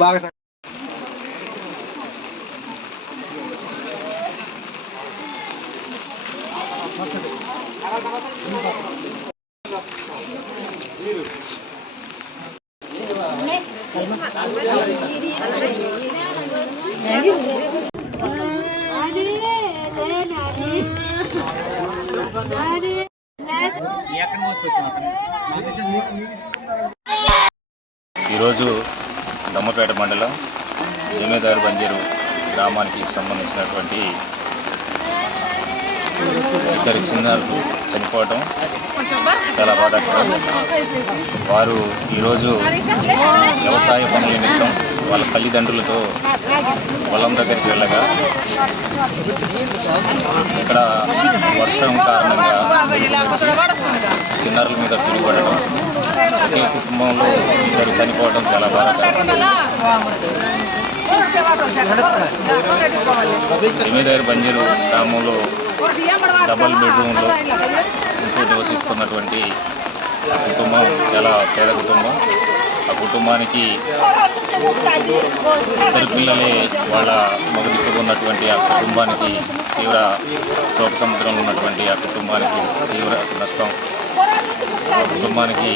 బాగా ఈరోజు దమ్మపేట మండలం జమీదారు బంజరు గ్రామానికి సంబంధించినటువంటి ఇద్దరు చిన్నారులు చనిపోవడం చాలా బాధాకరం. వారు ఈరోజు వ్యవసాయ పనుల నిమిత్తం వాళ్ళ తల్లిదండ్రులతో పొలం దగ్గరికి వెళ్ళగా ఇక్కడ వర్షం కారణంగా చిన్నారుల మీద పిడిపడడం, ఒకే కుటుంబంలో ఇద్దరు చనిపోవడం చాలా బాధాకరం. జమీదారు బంజరు గ్రామంలో డబల్ బెడ్రూమ్లో ఇంట్లో నివసిస్తున్నటువంటి కుటుంబం చాలా పేద కుటుంబం. ఆ కుటుంబానికి ఇద్దరు పిల్లలే వాళ్ళ మగదిక్కుగా ఉన్నటువంటి ఆ కుటుంబానికి తీవ్ర శోక సముద్రంలో ఉన్నటువంటి ఆ కుటుంబానికి తీవ్ర నష్టం. ఆ కుటుంబానికి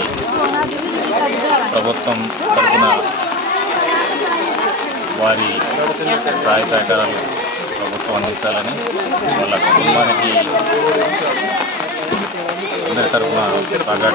ప్రభుత్వం తరఫున వారి సహాయ సహకారాలు ప్రభుత్వం అందించాలని, వాళ్ళ కుటుంబానికి అందరి తరఫున ప్రగాఢ